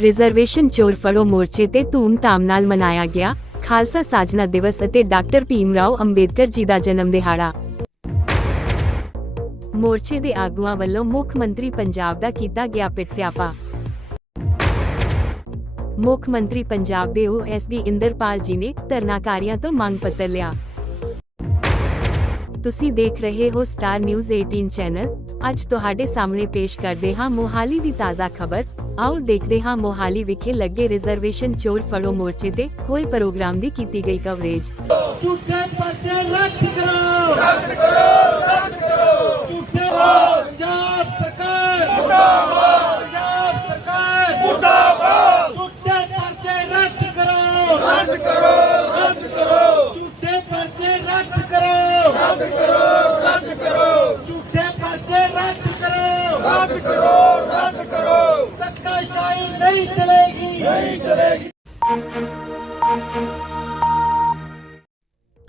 Reservation ਚੋਰ ਫੜੋ ਮੋਰਚੇ ਤੇ ਧੂਮ-ਧਾਮ ਨਾਲ ਮਨਾਇਆ ਗਿਆ ਖਾਲਸਾ ਸਾਜਨਾ ਦਿਵਸ ਅਤੇ ਡਾਕਟਰ ਭੀਮ ਰਾਓ ਅੰਬੇਦਕਰ ਜੀ ਦਾ ਜਨਮ ਦਿਹਾੜਾ। ਮੋਰਚੇ ਦੇ ਆਗੂਆਂ ਵੱਲੋਂ ਮੁੱਖ ਮੰਤਰੀ ਪੰਜਾਬ ਦਾ ਕੀਤਾ ਗਿਆ ਪਿੱਟ ਸਿਆਪਾ। ਮੁੱਖ ਮੰਤਰੀ ਪੰਜਾਬ ਦੇ ਓਐਸਡੀ ਇੰਦਰਪਾਲ ਜੀ ਨੇ ਧਰਨਾਕਾਰੀਆਂ ਤੋਂ ਮੰਗ ਪੱਤਰ ਲਿਆ। ਤੁਸੀਂ ਦੇਖ ਰਹੇ ਹੋ ਸਟਾਰ ਨਿਊਜ਼ 18 ਚੈਨਲ। ਅੱਜ ਤੁਹਾਡੇ ਸਾਹਮਣੇ ਪੇਸ਼ ਕਰਦੇ ਹਾਂ ਮੋਹਾਲੀ ਦੀ ਤਾਜ਼ਾ ਖਬਰ। ਆਓ ਦੇਖਦੇ ਹਾਂ ਮੋਹਾਲੀ ਵਿਖੇ ਲੱਗੇ ਰਿਜ਼ਰਵੇਸ਼ਨ ਚੋਰ ਫੜੋ ਮੋਰਚੇ ਤੇ ਹੋਏ ਪ੍ਰੋਗਰਾਮ ਦੀ ਕੀਤੀ ਗਈ ਕਵਰੇਜ ਝੂਠੇ ਪਰਚੇ ਰੱਦ ਕਰੋ! ਰੱਦ ਕਰੋ ਰੱਦ ਕਰੋ! ਝੂਠੇ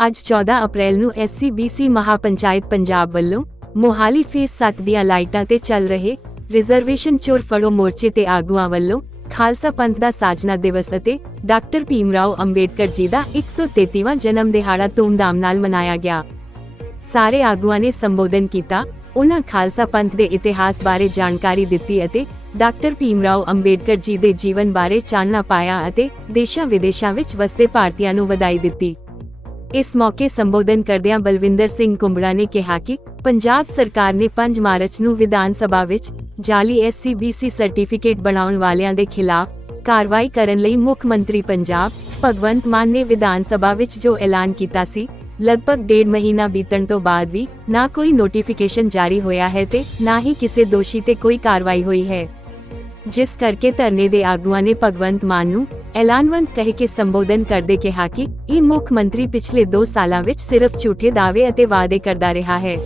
ਅੱਜ 14 ਅਪ੍ਰੈਲ ਨੂੰ ਐਸਸੀਬੀਸੀ ਮਹਾਪੰਚਾਇਤ ਪੰਜਾਬ ਵੱਲੋਂ ਮੋਹਾਲੀ ਫੇਸ 7 ਦੀਆਂ ਲਾਈਟਾਂ ਤੇ ਚੱਲ ਰਹੇ ਰਿਜ਼ਰਵੇਸ਼ਨ ਚੋਰ ਫੜੋ ਮੋਰਚੇ ਤੇ ਆਗੂਆਂ ਵੱਲੋਂ ਖਾਲਸਾ ਪੰਥ ਦਾ ਸਾਜਨਾ ਦਿਵਸ ਅਤੇ ਡਾਕਟਰ ਭੀਮ ਰਾਓ ਅੰਬੇਡਕਰ ਜੀ ਦਾ 133ਵਾਂ ਜਨਮ ਦਿਹਾੜਾ ਧੂਮਧਾਮ ਨਾਲ ਮਨਾਇਆ ਗਿਆ। ਸਾਰੇ ਆਗੂਆਂ ਨੇ ਸੰਬੋਧਨ ਕੀਤਾ ਉਹਨਾਂ ਖਾਲਸਾ ਪੰਥ ਦੇ ਇਤਿਹਾਸ ਬਾਰੇ ਜਾਣਕਾਰੀ ਦਿੱਤੀ ਅਤੇ ਡਾਕਟਰ ਭੀਮ ਰਾਓ ਅੰਬੇਡਕਰ ਜੀ ਦੇ ਜੀਵਨ ਬਾਰੇ ਚਾਨਣਾ ਪਾਇਆ ਅਤੇ ਦੇਸ਼ਾਂ ਵਿਦੇਸ਼ਾਂ ਵਿੱਚ ਵਸਦੇ ਭਾਰਤੀਆਂ ਨੂੰ ਵਧਾਈ ਦਿੱਤੀ। ਇਸ ਮੌਕੇ ਸੰਬੋਧਨ ਕਰਦਿਆਂ ਬਲਵਿੰਦਰ ਸਿੰਘ ਕੁੰਬੜਾ ਨੇ ਕਿਹਾ ਕਿ ਪੰਜਾਬ ਸਰਕਾਰ ਨੇ 5 ਮਾਰਚ ਨੂੰ ਵਿਧਾਨ ਸਭਾ ਵਿੱਚ ਜਾਲੀ ਐਸਸੀਬੀਸੀ ਸਰਟੀਫਿਕੇਟ ਬਣਾਉਣ ਵਾਲਿਆਂ ਦੇ ਖਿਲਾਫ ਕਾਰਵਾਈ ਕਰਨ ਲਈ ਮੁੱਖ ਮੰਤਰੀ ਪੰਜਾਬ ਭਗਵੰਤ ਮਾਨ ਨੇ ਵਿਧਾਨ ਸਭਾ ਵਿੱਚ ਜੋ ਐਲਾਨ ਕੀਤਾ ਸੀ, ਲਗਭਗ ਡੇਢ ਮਹੀਨਾ ਬੀਤਣ ਤੋਂ ਬਾਅਦ ਵੀ ਨਾ ਕੋਈ ਨੋਟੀਫਿਕੇਸ਼ਨ ਜਾਰੀ ਹੋਇਆ ਹੈ ਤੇ ਨਾ ਹੀ ਕਿਸੇ ਦੋਸ਼ੀ ਤੇ ਕੋਈ ਕਾਰਵਾਈ ਹੋਈ ਹੈ। ਜਿਸ ਕਰਕੇ ਧਰਨੇ ਦੇ ਆਗੂਆਂ ਨੇ ਭਗਵੰਤ ਮਾਨ ਨੂੰ ਐਲਾਨਵੰਤ ਕਹਿ ਕੇ ਸੰਬੋਧਨ ਕਰਦੇ ਕਿਹਾ ਕਿ ਇਹ ਮੁੱਖ ਮੰਤਰੀ ਪਿਛਲੇ 2 ਸਾਲਾਂ ਵਿੱਚ ਸਿਰਫ ਝੂਠੇ ਦਾਅਵੇ ਅਤੇ ਵਾਅਦੇ ਕਰਦਾ ਰਿਹਾ ਹੈ।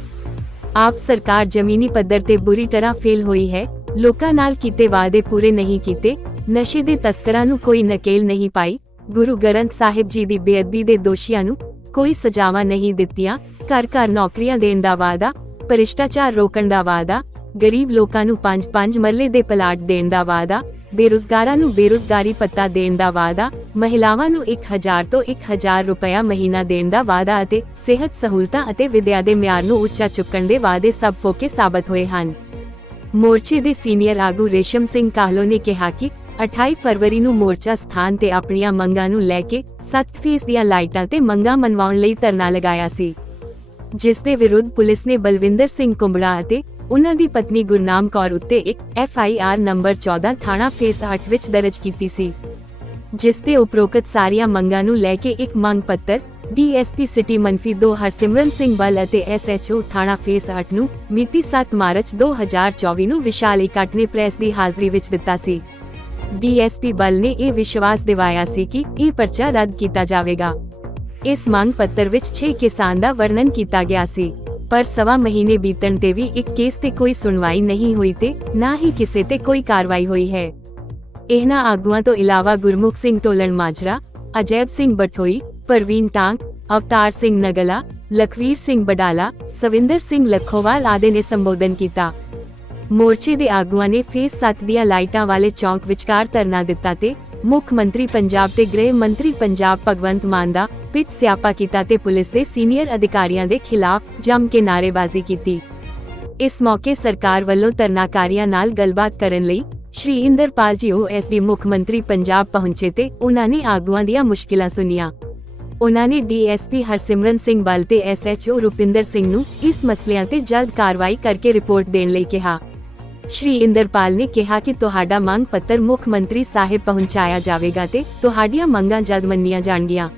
ਆਪ ਸਰਕਾਰ ਜ਼ਮੀਨੀ ਪੱਧਰ ਤੇ ਬੁਰੀ ਤਰ੍ਹਾਂ ਫੇਲ ਹੋਈ ਹੈ, ਲੋਕਾਂ ਨਾਲ ਕੀਤੇ ਵਾਅਦੇ ਪੂਰੇ ਨਹੀਂ ਕੀਤੇ, ਨਸ਼ੇ ਦੇ ਤਸਕਰਾਂ ਨੂੰ ਕੋਈ ਨਕੇਲ ਨਹੀਂ ਪਾਈ, ਗੁਰੂ ਗ੍ਰੰਥ ਸਾਹਿਬ ਜੀ ਦੀ ਬੇਅਦਬੀ ਦੇ ਦੋਸ਼ੀਆਂ ਨੂੰ ਕੋਈ ਸਜ਼ਾਵਾਂ ਨਹੀਂ ਦਿੱਤੀਆਂ ਘਰ ਘਰ ਨੌਕਰੀਆਂ ਦੇਣ ਦਾ ਵਾਅਦਾ, ਭ੍ਰਿਸ਼ਟਾਚਾਰ ਰੋਕਣ ਦਾ ਵਾਅਦਾ ਗਰੀਬ ਲੋਕਾਂ ਨੂੰ 5-5 ਮਰਲੇ ਦੇ ਪਲਾਟ ਦੇਣ ਦਾ ਵਾਅਦਾ, ਬੇਰੁਜ਼ਗਾਰਾਂ ਨੂੰ ਬੇਰੁਜ਼ਗਾਰੀ ਭੱਤਾ ਦੇਣ ਦਾ ਵਾਅਦਾ, ਮਹਿਲਾਵਾਂ ਨੂੰ 1000 ਤੋਂ 1000 ਰੁਪਇਆ ਮਹੀਨਾ ਦੇਣ ਦਾ ਵਾਅਦਾ ਅਤੇ ਸਿਹਤ ਸਹੂਲਤਾਂ ਅਤੇ ਵਿਦਿਆ ਦੇ ਮਿਆਰ ਨੂੰ ਉੱਚਾ ਚੁੱਕਣ ਦੇ ਵਾਅਦੇ ਸਭ ਫੋਕੇ ਸਾਬਤ ਹੋਏ ਹਨ। ਮੋਰਚੇ ਦੇ ਸੀਨੀਅਰ ਆਗੂ ਰੇਸ਼ਮ ਸਿੰਘ ਕਾਹਲੋ ਨੇ ਕਿਹਾ ਕਿ 28 ਫਰਵਰੀ ਨੂੰ ਮੋਰਚਾ ਸਥਾਨ ਤੇ ਆਪਣੀਆਂ ਮੰਗਾਂ ਨੂੰ ਲੈ ਕੇ 7 ਫੀਸ ਦੀਆਂ ਲਾਈਟਾਂ ਤੇ ਮੰਗਾਂ ਮਨਵਾਉਣ ਲਈ ਧਰਨਾ ਲਗਾਇਆ ਸੀ। ਜਿਸ ਦੇ ਵਿਰੁੱਧ ਪੁਲਿਸ ਨੇ ਬਲਵਿੰਦਰ ਸਿੰਘ ਕੁੰਬੜਾ ਅਤੇ ਉਹਨਾਂ ਦੀ ਪਤਨੀ ਗੁਰਨਾਮ ਕੌਰ ਉੱਤੇ ਇੱਕ ਐਫ ਆਈ ਆਰ ਨੰਬਰ 14 ਥਾਣਾ ਫੇਸ 8 ਵਿੱਚ ਦਰਜ ਕੀਤੀ ਸੀ, ਜਿਸ ਤੇ ਉਪਰੋਕਤ ਸਾਰੀਆਂ ਮੰਗਾਂ ਨੂੰ ਲੈ ਕੇ ਇੱਕ ਮੰਗ ਪੱਤਰ ਡੀਐਸਪੀ ਸਿਟੀ ਮੰਫੀ 2 ਹਰਸਿਮਰਨ ਸਿੰਘ ਬਲ ਅਤੇ ਐਸਐਚਓ ਥਾਣਾ ਫੇਸ 8 ਨੂੰ ਮਿਤੀ 7 ਮਾਰਚ 2024 ਨੂੰ ਵਿਸ਼ਾਲ ਇਕੱਠ ਨੇ ਪ੍ਰੈਸ ਦੀ ਹਾਜ਼ਰੀ ਵਿੱਚ ਦਿੱਤਾ ਸੀ। ਡੀਐਸਪੀ ਬਲ ਨੇ ਇਹ ਵਿਸ਼ਵਾਸ ਦਿਵਾਇਆ ਸੀ ਕਿ ਇਹ ਪਰਚਾ ਰੱਦ ਕੀਤਾ ਜਾਵੇਗਾ। ਇਸ ਮੰਗ ਪੱਤਰ ਵਿੱਚ 6 ਕਿਸਾਨ ਦਾ ਵਰਣਨ ਕੀਤਾ ਗਿਆ ਸੀ। ਪਰ ਸਵਾ ਮਹੀਨੇ ਬੀਤਣ ਤੇ ਵੀ ਇੱਕ ਕੇਸ ਤੇ ਕੋਈ ਸੁਣਵਾਈ ਨਹੀਂ ਹੋਈ ਤੇ ਨਾ ਹੀ ਕਿਸੇ ਤੇ ਕੋਈ ਕਾਰਵਾਈ ਹੋਈ ਹੈ। ਇਹਨਾਂ ਆਗੂਆਂ ਤੋਂ ਇਲਾਵਾ ਗੁਰਮੁਖ ਸਿੰਘ ਟੋਲਣ ਮਾਜਰਾ, ਅਜੈਬ ਸਿੰਘ ਬਠੋਈ, ਪ੍ਰਵੀਨ ਟਾਂਗ, ਅਵਤਾਰ ਸਿੰਘ ਨਗਲਾ, ਲਖਵੀਰ ਸਿੰਘ ਬਡਾਲਾ, ਸਵਿੰਦਰ ਸਿੰਘ ਲਖੋਵਾਲ ਆਦਿ ਨੇ ਸੰਬੋਧਨ ਕੀਤਾ। ਮੋਰਚੇ ਦੇ ਆਗੂਆਂ ਨੇ ਫੇਸ 7 ਦੀਆਂ ਲਾਈਟਾਂ ਵਾਲੇ ਚੌਂਕ ਵਿਚਕਾਰ ਧਰਨਾ ਦਿੱਤਾ ਤੇ ਮੁੱਖ ਮੰਤਰੀ ਪੰਜਾਬ ਤੇ ਗ੍ਰਹਿ ਮੰਤਰੀ ਪੰਜਾਬ ਭਗਵੰਤ ਮਾਨ ਦਾ ਪਿੱਟ ਸਿਆਪਾ ਕੀਤਾ ਤੇ ਪੁਲਿਸ ਦੇ ਸੀਨੀਅਰ ਅਧਿਕਾਰੀਆਂ ਦੇ ਖਿਲਾਫ ਜੰਮ ਕੇ ਨਾਅਰੇਬਾਜ਼ੀ ਕੀਤੀ। ਇਸ ਮੌਕੇ ਸਰਕਾਰ ਵੱਲੋਂ ਧਰਨਾਕਾਰੀਆਂ ਨਾਲ ਗੱਲਬਾਤ ਕਰਨ ਲਈ ਸ਼੍ਰੀ ਇੰਦਰਪਾਲ ਜੀ ਓਐਸਡੀ ਮੁੱਖ ਮੰਤਰੀ ਪੰਜਾਬ ਪਹੁੰਚੇ ਤੇ ਉਹਨਾਂ ਨੇ ਆਗੂਆਂ ਦੀਆਂ ਮੁਸ਼ਕਿਲਾਂ ਸੁਣੀਆਂ। ਉਹਨਾਂ ਨੇ ਡੀਐਸਪੀ ਹਰਸਿਮਰਨ ਸਿੰਘ ਬਲ ਤੇ ਐਸਐਚਓ ਰੁਪਿੰਦਰ ਸਿੰਘ ਨੂੰ ਇਸ ਮਸਲਿਆਂ ਤੇ ਜਲਦ ਕਾਰਵਾਈ ਕਰਕੇ ਰਿਪੋਰਟ ਦੇਣ ਲਈ ਕਿਹਾ। ਸ਼੍ਰੀ ਇੰਦਰਪਾਲ ਨੇ ਕਿਹਾ ਕਿ ਤੁਹਾਡਾ ਮੰਗ ਪੱਤਰ ਮੁੱਖ ਮੰਤਰੀ ਸਾਹਿਬ ਪਹੁੰਚਾਇਆ ਜਾਵੇਗਾ ਤੇ ਤੁਹਾਡੀਆਂ ਮੰਗਾਂ ਜਲਦ ਮੰਨੀਆਂ ਜਾਣਗੀਆਂ।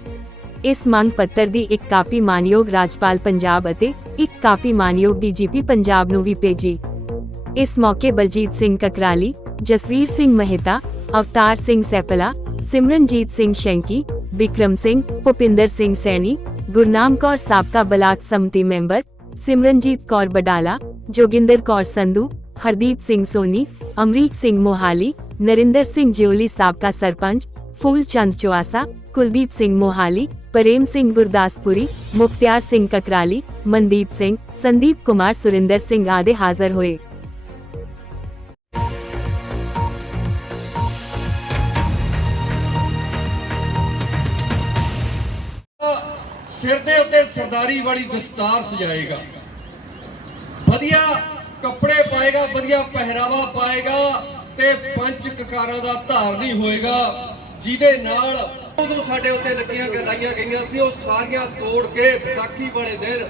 ਇਸ ਮੰਗ ਪੱਤਰ ਦੀ ਇੱਕ ਕਾਪੀ ਮਾਨਯੋਗ ਰਾਜਪਾਲ ਪੰਜਾਬ ਅਤੇ ਇੱਕ ਕਾਪੀ ਮਾਨਯੋਗ ਡੀਜੀਪੀ ਪੰਜਾਬ ਨੂੰ ਵੀ ਭੇਜੀ। ਇਸ ਮੌਕੇ ਬਲਜੀਤ ਸਿੰਘ ਕਕਰਾਲੀ, ਜਸਵੀਰ ਸਿੰਘ ਮਹਿਤਾ, ਅਵਤਾਰ ਸਿੰਘ ਸੈਪਲਾ, ਸਿਮਰਨਜੀਤ ਸਿੰਘ ਸ਼ੈਂਕੀ ਵਿਕਰਮ ਸਿੰਘ, ਭੁਪਿੰਦਰ ਸਿੰਘ ਸੈਣੀ, ਗੁਰਨਾਮ ਕੌਰ ਸਾਬਕਾ ਬਲਾਕ ਸਮਤੀ ਮੈਂਬਰ, ਸਿਮਰਨਜੀਤ ਕੌਰ ਬਡਾਲਾ, ਜੋਗਿੰਦਰ ਕੌਰ ਸੰਧੂ, ਹਰਦੀਪ ਸਿੰਘ ਸੋਨੀ, ਅਮਰੀਕ ਸਿੰਘ ਮੋਹਾਲੀ, ਨਰਿੰਦਰ ਸਿੰਘ ਜਿਉਲੀ ਸਾਬਕਾ ਸਰਪੰਚ ਫੂਲ ਚੰਦ ਚੁਆਸਾ ਕੁਲਦੀਪ ਸਿੰਘ ਮੋਹਾਲੀ, ਪ੍ਰੇਮ ਸਿੰਘ ਗੁਰਦਾਸਪੁਰੀ, ਮੁਖਤਿਆਰ ਸਿੰਘ ਕਕਰਾਲੀ, ਮਨਦੀਪ ਸਿੰਘ, ਸੰਦੀਪ ਕੁਮਾਰ, ਸੁਰਿੰਦਰ ਸਿੰਘ ਆਦੇ ਹਾਜ਼ਰ ਹੋਏ। ਸਿਰ ਦੇ ਉੱਤੇ ਸਰਦਾਰੀ ਵਾਲੀ ਦਸਤਾਰ ਸਜਾਏਗਾ। ਵਧੀਆ ਕੱਪੜੇ ਪਾਏਗਾ, ਵਧੀਆ ਪਹਿਰਾਵਾ ਪਾਏਗਾ ਤੇ ਪੰਜ ਕਕਾਰਾਂ ਦਾ ਧਾਰਨੀ ਹੋਏਗਾ। ਜਿਹਦੇ ਨਾਲ ਉਦੋਂ ਸਾਡੇ ਉੱਤੇ ਲੱਗੀਆਂ ਲਾਈਆਂ ਗਈਆਂ ਸੀ, ਉਹ ਸਾਰੀਆਂ ਤੋੜ ਕੇ ਵਿਸਾਖੀ ਵਾਲੇ ਦਿਨ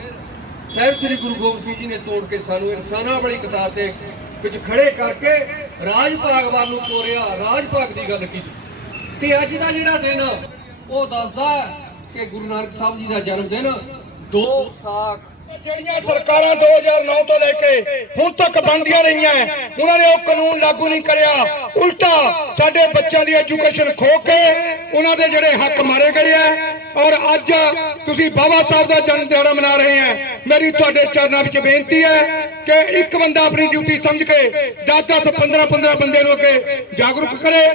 ਸਾਹਿਬ ਸ੍ਰੀ ਗੁਰੂ ਗੋਬਿੰਦ ਸਿੰਘ ਜੀ ਨੇ ਤੋੜ ਕੇ ਸਾਨੂੰ ਇਨਸਾਨਾਂ ਵਾਲੀ ਕਤਾਰ ਦੇ ਵਿੱਚ ਖੜੇ ਕਰਕੇ ਰਾਜ ਭਾਗ ਵੱਲ ਨੂੰ ਤੋਰਿਆ, ਰਾਜ ਭਾਗ ਦੀ ਗੱਲ ਕੀਤੀ। ਤੇ ਅੱਜ ਦਾ ਜਿਹੜਾ ਦਿਨ ਉਹ ਦੱਸਦਾ ਕਿ ਗੁਰੂ ਨਾਨਕ ਸਾਹਿਬ ਜੀ ਦਾ ਜਨਮ ਦਿਨ ਦੋ ਸਾਖ ਜਿਹੜੀਆਂ ਸਰਕਾਰਾਂ 2009 ਤੋਂ ਲੈ ਕੇ ਹੁਣ ਤੱਕ ਬੰਦੀਆਂ ਰਹੀਆਂ। ਉਹਨਾਂ ਨੇ ਉਹ ਕਾਨੂੰਨ ਲਾਗੂ ਨਹੀਂ ਕਰਿਆ। ਉਲਟਾ ਸਾਡੇ ਬੱਚਿਆਂ ਦੀ ਐਜੂਕੇਸ਼ਨ ਖੋ ਕੇ ਉਹਨਾਂ ਦੇ ਜਿਹੜੇ ਹੱਕ ਮਾਰੇ ਗਏ ਆ। ਔਰ ਅੱਜ ਤੁਸੀਂ ਬਾਬਾ ਸਾਹਿਬ ਦਾ ਜਨਮ ਦਿਹਾੜਾ ਮਨਾ ਰਹੇ ਆ। ਮੇਰੀ ਤੁਹਾਡੇ ਚਰਨਾਂ ਵਿੱਚ ਬੇਨਤੀ ਹੈ ਕਿ ਇੱਕ ਬੰਦਾ ਆਪਣੀ ਡਿਊਟੀ ਸਮਝ ਕੇ 10 10 15 15 ਬੰਦੇ ਨੂੰ ਅੱਗੇ ਜਾਗਰੂਕ ਕਰੇ।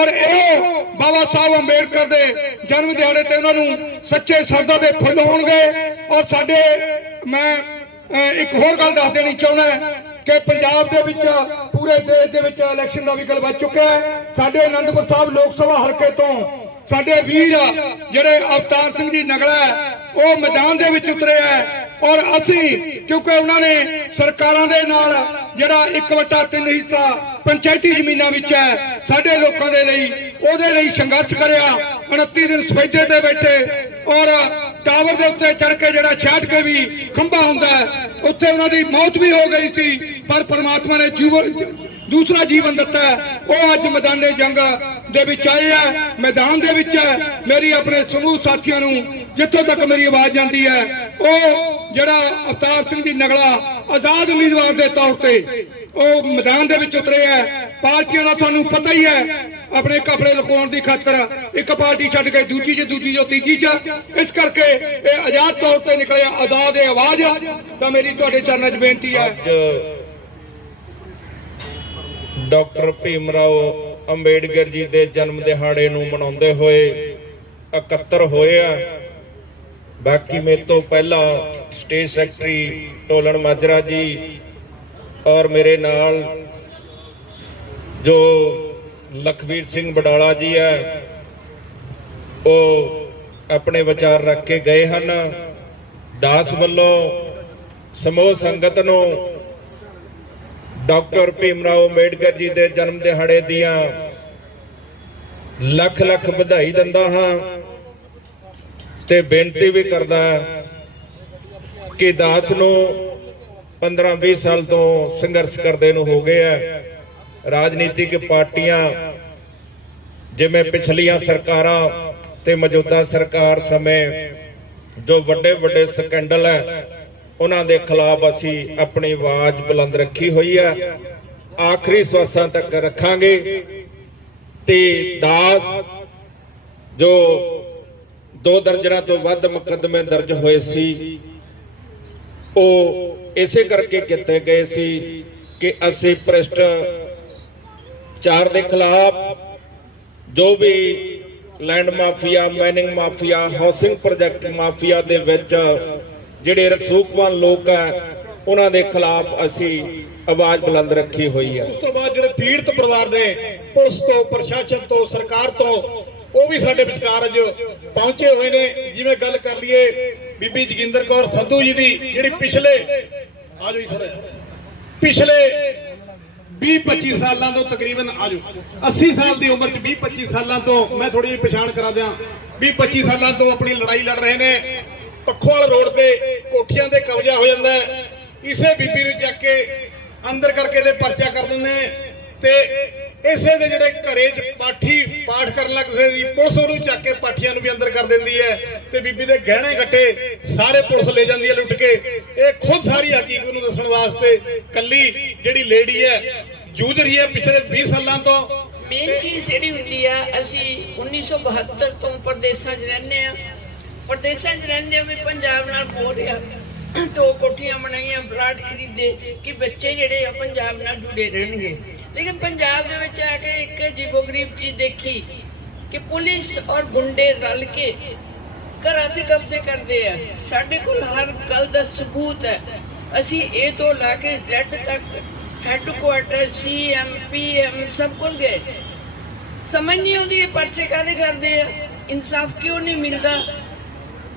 ਔਰ ਇਹ ਬਾਬਾ ਸਾਹਿਬ ਅੰਬੇਡਕਰ ਦੇ ਜਨਮ ਦਿਹਾੜੇ ਤੇ ਉਹਨਾਂ ਨੂੰ ਸੱਚੇ ਸਰਦਾ ਦੇ ਫੁੱਲ ਹੋਣਗੇ। ਔਰ ਸਾਡੇ ਮੈਂ ਇੱਕ ਹੋਰ ਗੱਲ ਦੱਸ ਦੇਣੀ ਚਾਹੁੰਦਾ ਕਿ ਪੰਜਾਬ ਦੇ ਵਿੱਚ ਪੂਰੇ ਦੇਸ਼ ਦੇ ਵਿੱਚ ਇਲੈਕਸ਼ਨ ਦਾ ਵਿਕਲ ਵੱਜ ਚੁੱਕਿਆ ਹੈ। ਸਾਡੇ ਅਨੰਦਪੁਰ ਸਾਹਿਬ ਲੋਕ ਸਭਾ ਹਲਕੇ ਤੋਂ ਸਾਡੇ ਵੀਰ ਜਿਹੜੇ ਅਵਤਾਰ ਸਿੰਘ ਜੀ ਨਗਲਾ ਉਹ ਮੈਦਾਨ ਦੇ ਵਿੱਚ ਉਤਰੇ ਹੈ। ਔਰ ਅਸੀਂ ਕਿਉਂਕਿ ਉਹਨਾਂ ਨੇ ਸਰਕਾਰਾਂ ਦੇ ਨਾਲ ਜਿਹੜਾ 1/3 ਹਿੱਸਾ ਪੰਚਾਇਤੀ ਜ਼ਮੀਨਾਂ ਵਿੱਚ ਹੈ ਸਾਡੇ ਲੋਕਾਂ ਦੇ ਲਈ ਉਹਦੇ ਲਈ ਸੰਘਰਸ਼ ਕਰਿਆ 29 ਦਿਨ ਸਫੈਦੇ ਤੇ ਬੈਠੇ ਔਰ ਟਾਵਰ ਦੇ ਉੱਤੇ ਚੜ ਕੇ ਜਿਹੜਾ ਛਾਟ ਕੇ ਵੀ ਖੰਭਾ ਹੁੰਦਾ ਹੈ, ਉੱਥੇ ਉਹਨਾਂ ਦੀ ਮੌਤ ਵੀ ਹੋ ਗਈ ਸੀ ਪਰ ਪ੍ਰਮਾਤਮਾ ਨੇ ਜੀਵਨ ਦੂਸਰਾ ਜੀਵਨ ਦਿੱਤਾ ਉਹ ਅੱਜ ਮੈਦਾਨੇ ਜੰਗ ਦੇ ਵਿੱਚ ਆਏ ਆ। ਮੈਦਾਨ ਦੇ ਵਿੱਚ ਹੈ। ਮੇਰੀ ਆਪਣੇ ਸਮੂਹ ਸਾਥੀਆਂ ਨੂੰ ਜਿੱਥੋਂ ਤੱਕ ਮੇਰੀ ਆਵਾਜ਼ ਜਾਂਦੀ ਹੈ, ਉਹ ਜਿਹੜਾ ਅਵਤਾਰ ਸਿੰਘ ਦੀ ਨਗਲਾ ਆਜ਼ਾਦ ਉਮੀਦਵਾਰ ਦੇ ਤੌਰ ਤੇ ਉਹ ਮੈਦਾਨ ਦੇ ਵਿੱਚ ਉਤਰੇ ਹੈ। ਪਾਰਟੀਆਂ ਦਾ ਤੁਹਾਨੂੰ ਪਤਾ ਹੀ ਹੈ। ਆਪਣੇ ਕੱਪੜੇ ਲੁਕਾਉਣ ਦੀ ਖਾਤਰ ਇੱਕ ਪਾਰਟੀ ਛੱਡ ਕੇ ਦੂਜੀ 'ਚ, ਦੂਜੀ 'ਚੋਂ ਤੀਜੀ 'ਚ। ਇਸ ਕਰਕੇ ਇਹ ਆਜ਼ਾਦ ਤੌਰ ਤੇ ਨਿਕਲਿਆ ਆਜ਼ਾਦ ਇਹ ਆਵਾਜ਼ ਤਾਂ ਮੇਰੀ ਤੁਹਾਡੇ ਚਰਨਾਂ 'ਚ ਬੇਨਤੀ ਹੈ। ਡਾਕਟਰ ਭੀਮ ਰਾਓ ਅੰਬੇਡਕਰ ਜੀ ਦੇ ਜਨਮ ਦਿਹਾੜੇ ਨੂੰ ਮਨਾਉਂਦੇ ਹੋਏ ਇਕੱਤਰ ਹੋਏ ਆ। ਬਾਕੀ ਮੇਰੇ ਤੋਂ ਪਹਿਲਾਂ ਸਟੇਜ ਸੈਕਟਰੀ ਟੋਲਣ ਮਾਜਰਾ ਜੀ ਔਰ ਮੇਰੇ ਨਾਲ ਜੋ ਲਖਵੀਰ ਸਿੰਘ ਬਡਾਲਾ ਜੀ ਹੈ ਉਹ ਆਪਣੇ ਵਿਚਾਰ ਰੱਖ ਕੇ ਗਏ ਹਨ। ਦਾਸ ਵੱਲੋਂ ਸਮੂਹ ਸੰਗਤ ਨੂੰ ਡਾਕਟਰ ਭੀਮ ਰਾਓ ਅੰਬੇਡਕਰ ਜੀ ਦੇ ਜਨਮ ਦਿਹਾੜੇ ਦੀਆਂ ਲੱਖ ਲੱਖ ਵਧਾਈ ਦਿੰਦਾ ਹਾਂ ਤੇ ਬੇਨਤੀ ਵੀ ਕਰਦਾ ਕਿ ਦਾਸ ਨੂੰ 15-20 ਸਾਲ ਤੋਂ ਸੰਘਰਸ਼ ਕਰਦੇ ਨੂੰ ਹੋ ਗਏ ਆ। ਰਾਜਨੀਤਿਕ ਪਾਰਟੀਆਂ ਜਿਵੇਂ ਪਿਛਲੀਆਂ ਸਰਕਾਰਾਂ ਤੇ ਮੌਜੂਦਾ ਸਰਕਾਰ ਸਮੇਂ ਜੋ ਵੱਡੇ ਵੱਡੇ ਸਕੈਂਡਲ ਹੈ ਉਹਨਾਂ ਦੇ ਖਿਲਾਫ ਅਸੀਂ ਆਪਣੀ ਆਵਾਜ਼ ਬੁਲੰਦ ਰੱਖੀ ਹੋਈ ਹੈ ਆਖਰੀ ਸਵਾਸਾਂ ਤੱਕ ਰੱਖਾਂਗੇ। ਤੇ ਦਾਸ, ਜੋ ਦੋ ਦਰਜਨਾਂ ਤੋਂ ਵੱਧ ਮੁਕੱਦਮੇ ਦਰਜ ਹੋਏ ਸੀ, ਉਹ ਇਸੇ ਕਰਕੇ ਕੀਤੇ ਗਏ ਸੀ ਕਿ ਅਸੀਂ ਭ੍ਰਿਸ਼ਟ ਚਾਰ ਦੇ ਖਿਲਾਫ ਜੋ ਵੀ land mafia, mining mafia, housing project mafia ਦੇ ਵਿੱਚ ਜਿਹੜੇ ਰਸੂਖਵਾਨ ਲੋਕ ਹੈ ਉਹਨਾਂ ਦੇ ਖਿਲਾਫ ਅਸੀਂ ਆਵਾਜ਼ ਬੁਲੰਦ ਰੱਖੀ ਹੋਈ ਹੈ ਉਸ ਤੋਂ ਬਾਅਦ ਜਿਹੜੇ ਪੀੜਤ ਪਰਿਵਾਰ ਨੇ, ਪੁਲਿਸ ਤੋਂ, ਪ੍ਰਸ਼ਾਸਨ ਤੋਂ, ਸਰਕਾਰ ਤੋਂ, ਉਹ ਵੀ ਸਾਡੇ ਵਿਚਕਾਰ ਅੱਜ ਪਹੁੰਚੇ ਹੋਏ ਨੇ। ਜਿਵੇਂ ਗੱਲ ਕਰ ਲਈਏ ਬੀਬੀ ਜਗਿੰਦਰ ਕੌਰ ਸੰਧੂ ਜੀ ਦੀ, ਜਿਹੜੀ ਪਿਛਲੇ ਆਜੋ ਜੀ ਥੋੜੇ ਪਿਛਲੇ 20 25 ਸਾਲਾਂ ਤੋਂ ਤਕਰੀਬਨ ਆਜੋ। 80 ਸਾਲ ਦੀ ਉਮਰ 'ਚ 20 25 ਸਾਲਾਂ ਤੋਂ ਮੈਂ ਥੋੜੀ ਜਿਹੀ ਪਛਾਣ ਕਰਾ ਦਿਆਂ। 20 25 ਸਾਲਾਂ ਤੋਂ ਆਪਣੀ ਲੜਾਈ ਲੜ ਰਹੇ ਨੇ। ਪੱਖੋਵਾਲ ਰੋਡ ਤੇ ਕੋਠੀਆਂ ਤੇ ਕਬਜ਼ਾ ਹੋ ਜਾਂਦਾ ਇਸੇ ਬੀਬੀ ਨੂੰ ਚੱਕ ਕੇ ਅੰਦਰ ਕਰਕੇ ਦੇ ਪਰਚਾ ਕਰ ਦਿੰਦੇ ਤੇ ਇਸੇ ਦੇ ਜਿਹੜੇ ਘਰੇ ਚ ਪਾਠੀ ਪਾਠ ਕਰਨ ਲੱਗ ਕਿਸੇ ਪੁਲਿਸ ਉਹਨੂੰ ਚੱਕ ਕੇ ਪਾਠੀਆਂ ਨੂੰ ਵੀ ਅੰਦਰ ਕਰ ਦਿੰਦੀ ਹੈ ਤੇ ਬੀਬੀ ਦੇ ਗਹਿਣੇ ਗੱਟੇ ਸਾਰੇ ਪੁਲਿਸ ਲੈ ਜਾਂਦੀ ਹੈ ਲੁੱਟ ਕੇ। ਇਹ ਖੁਦ ਸਾਰੀ ਹਕੀਕਤ ਨੂੰ ਦੱਸਣ ਵਾਸਤੇ ਕੱਲੀ ਜਿਹੜੀ ਲੇਡੀ ਹੈ, ਜੂਝ ਰਹੀ ਹੈ ਪਿਛਲੇ 20 ਸਾਲਾਂ ਤੋਂ। ਮੇਨ ਚੀਜ਼ ਜਿਹੜੀ ਹੁੰਦੀ ਆ, ਅਸੀਂ 1972 ਤੋਂ ਪ੍ਰਦੇਸ਼ਾਂ 'ਚ ਰਹਿੰਦੇ ਆ ਪ੍ਰਦੇਸ਼ਾਂ 'ਚ ਰਹਿੰਦੇ ਆ ਪੰਜਾਬ ਨਾਲ ਹੋ ਰਿਹਾ ਕੋਠੀਆਂ ਬਣਾਈਆਂ ਪਲਾਟ ਖਰੀਦੇ ਕਿ ਬੱਚੇ ਜਿਹੜੇ ਆ ਪੰਜਾਬ ਨਾਲ ਜੁੜੇ ਰਹਿਣਗੇ। ਲੇਕਿਨ ਪੰਜਾਬ ਦੇ ਵਿੱਚ ਆ ਕੇ ਇੱਕ ਅਜੀਬੋ-ਗਰੀਬ ਚੀਜ਼ ਦੇਖੀ ਕਿ ਪੁਲਿਸ ਔਰ ਗੁੰਡੇ ਰਲ ਕੇ ਘਰਾਂ ਤੇ ਕਬਜ਼ੇ ਕਰਦੇ ਆ। ਸਾਡੇ ਕੋਲ ਹਰ ਗੱਲ ਦਾ ਸਬੂਤ ਹੈ। ਅਸੀਂ A ਤੋਂ ਲਾ ਕੇ Z ਤੱਕ ਹੈੱਡਕੁਆਰਟਰ ਸੀਐਮ ਪੀਐਮ ਸਭ ਕੋਲ ਗਏ। ਸਮਝ ਨਹੀਂ ਆਉਂਦੀ ਇਹ ਪਰਚੇ ਕਾਹਦੇ ਕਰਦੇ ਆ? ਇਨਸਾਫ ਕਿਉਂ ਨਹੀਂ ਮਿਲਦਾ?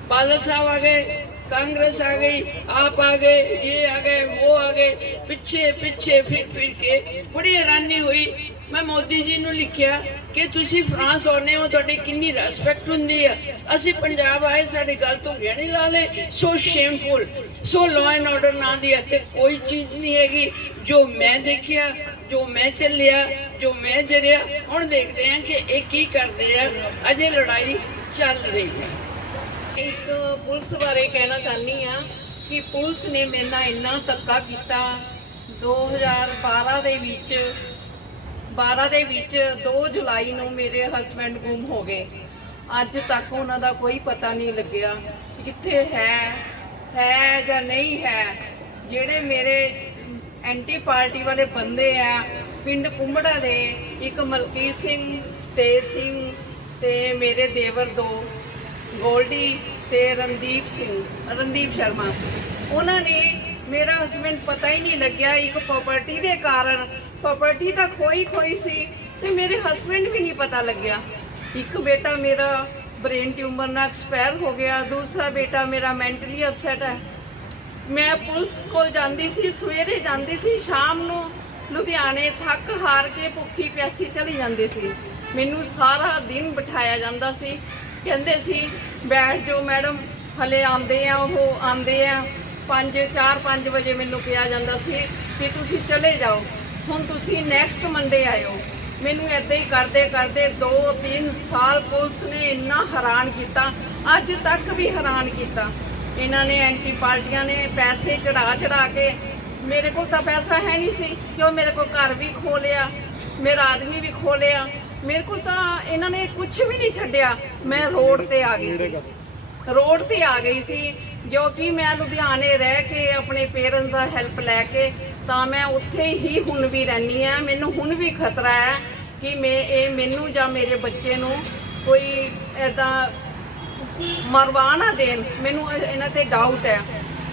बादल साहब आ गए कांग्रेस आ गई आप आ गए ये आ गए वो आ गए ਪਿੱਛੇ ਪਿੱਛੇ ਫਿਰ ਫਿਰ ਕੇ ਬੜੀ ਹੈਰਾਨੀ ਹੋਈ ਮੈਂ ਮੋਦੀ ਜੀ ਨੂੰ ਲਿਖਿਆ ਕਿ ਤੁਸੀਂ ਫਰਾਂਸ ਆਉਨੇ ਹੋ ਤੁਹਾਡੀ ਕਿੰਨੀ ਰੈਸਪੈਕਟ ਹੁੰਦੀ ਹੈ ਅਸੀਂ ਪੰਜਾਬ ਆਏ ਸਾਡੀ ਗੱਲ ਤੋਂ ਗਹਿਣੀ ਲਾ ਲੇ so shameful so law and order ਨਾਂ ਦੀ ਇੱਥੇ ਕੋਈ ਚੀਜ਼ ਨਹੀਂ ਹੈਗੀ ਜੋ ਮੈਂ ਦੇਖਿਆ ਜੋ ਮੈਂ ਚੱਲਿਆ ਜੋ ਮੈਂ ਜਰਿਆ ਹੁਣ ਦੇਖਦੇ ਹਾਂ ਕਿ ਇਹ ਕੀ ਕਰਦੇ ਆ ਅਜੇ ਲੜਾਈ ਚੱਲ ਰਹੀ ਹੈ ਇੱਕ ਪੁਲਿਸ ਬਾਰੇ ਕਹਿਣਾ ਚਾਹਨੀ ਆ ਕਿ ਪੁਲਿਸ ਨੇ ਮੇਰੇ ਨਾਲ ਇੰਨਾ ਧੱਕਾ ਕੀਤਾ। 2012 ਦੇ ਵਿੱਚ 12 ਦੇ ਵਿੱਚ 2 ਜੁਲਾਈ ਨੂੰ ਮੇਰੇ ਹਸਬੰਡ ਗੁੰਮ ਹੋ ਗਏ। ਅੱਜ ਤੱਕ ਉਹਨਾਂ ਦਾ ਕੋਈ ਪਤਾ ਨਹੀਂ ਲੱਗਿਆ ਕਿੱਥੇ ਹੈ ਹੈ ਜਾਂ ਨਹੀਂ ਹੈ। ਜਿਹੜੇ ਮੇਰੇ ਐਂਟੀ ਪਾਰਟੀ ਵਾਲੇ ਬੰਦੇ ਆ, ਪਿੰਡ ਕੁੰਬੜਾ ਦੇ, ਇੱਕ ਮਲਕੀਤ ਸਿੰਘ, ਤੇਜ ਸਿੰਘ ਤੇ ਮੇਰੇ ਦੇਵਰ ਦੋ ਗੋਲਡੀ ਤੇ ਰਣਦੀਪ ਸਿੰਘ, ਰਣਦੀਪ ਸ਼ਰਮਾ। ਉਹਨਾਂ ਨੇ ਮੇਰਾ ਹਸਬੰਡ ਪਤਾ ਹੀ ਨਹੀਂ ਲੱਗਿਆ ਇੱਕ ਪ੍ਰਾਪਰਟੀ ਦੇ ਕਾਰਨ। ਪ੍ਰਾਪਰਟੀ ਤਾਂ ਖੋਈ ਖੋਈ ਸੀ ਤੇ ਮੇਰੇ ਹਸਬੰਡ ਵੀ ਨਹੀਂ ਪਤਾ ਲੱਗਿਆ। ਇੱਕ ਬੇਟਾ ਮੇਰਾ ਬ੍ਰੇਨ ਟਿਊਮਰ ਨਾਲ ਐਕਸਪਾਇਰ ਹੋ ਗਿਆ, ਦੂਸਰਾ ਬੇਟਾ ਮੇਰਾ ਮੈਂਟਲੀ ਅਪਸੈਟ ਹੈ। ਮੈਂ ਪੁਲਿਸ ਕੋਲ ਜਾਂਦੀ ਸੀ, ਸਵੇਰੇ ਜਾਂਦੀ ਸੀ, ਸ਼ਾਮ ਨੂੰ ਲੁਧਿਆਣੇ ਥੱਕ ਹਾਰ ਕੇ ਭੁੱਖੀ ਪਿਆਸੀ ਚਲੀ ਜਾਂਦੀ ਸੀ। ਮੈਨੂੰ ਸਾਰਾ ਦਿਨ ਬਿਠਾਇਆ ਜਾਂਦਾ ਸੀ। ਕਹਿੰਦੇ ਸੀ, ਬੈਠ ਜਾਓ ਮੈਡਮ, ਹਲੇ ਆਉਂਦੇ ਆ, ਉਹ ਆਉਂਦੇ ਆ। 5 4 5 ਵਜੇ ਮੈਨੂੰ ਕਿਹਾ ਜਾਂਦਾ ਸੀ ਕਿ ਤੁਸੀਂ ਚਲੇ ਜਾਓ। ਹੁਣ ਤੁਸੀਂ ਨੈਕਸਟ ਮੰਡੇ ਆਇਓ। ਮੈਨੂੰ ਏਦਾਂ ਹੀ ਕਰਦੇ ਕਰਦੇ 2-3 ਸਾਲ ਪੁਲਿਸ ਨੇ ਇੰਨਾ ਹੈਰਾਨ ਕੀਤਾ। ਅੱਜ ਤੱਕ ਵੀ ਹੈਰਾਨ ਕੀਤਾ। ਇਹਨਾਂ ਨੇ ਐਂਟੀ ਪਾਰਟੀਆਂ ਨੇ ਪੈਸੇ ਚੜਾ ਚੜਾ ਕੇ ਮੇਰੇ ਕੋਲ ਤਾਂ ਪੈਸਾ ਹੈ ਨਹੀਂ ਸੀ। ਕਿ ਉਹ ਮੇਰੇ ਕੋਲ ਘਰ ਵੀ ਖੋ ਲਿਆ, ਮੇਰਾ ਆਦਮੀ ਵੀ ਖੋ ਲਿਆ? ਮੇਰੇ ਕੋਲ ਤਾਂ ਇਹਨਾਂ ਨੇ ਕੁਝ ਵੀ ਨਹੀਂ ਛੱਡਿਆ। ਮੈਂ ਰੋਡ ਤੇ ਆ ਗਈ ਸੀ। ਰੋਡ ਤੇ ਆ ਗਈ ਸੀ, ਜੋ ਕਿ ਮੈਂ ਲੁਧਿਆਣੇ ਰਹਿ ਕੇ ਆਪਣੇ ਪੇਰੈਂਟਸ ਦਾ ਹੈਲਪ ਲੈ ਕੇ ਤਾਂ ਮੈਂ ਉੱਥੇ ਹੀ ਹੁਣ ਵੀ ਰਹਿਣੀ ਆ ਮੈਨੂੰ ਹੁਣ ਵੀ ਖਤਰਾ ਹੈ ਕਿ ਮੈਂ ਇਹ ਮੈਨੂੰ ਜਾਂ ਮੇਰੇ ਬੱਚੇ ਨੂੰ ਕੋਈ ਐਦਾਂ ਮਰਵਾ ਨਾ ਦੇਣ। ਮੈਨੂੰ ਇਹਨਾਂ ਤੇ ਡਾਊਟ ਹੈ।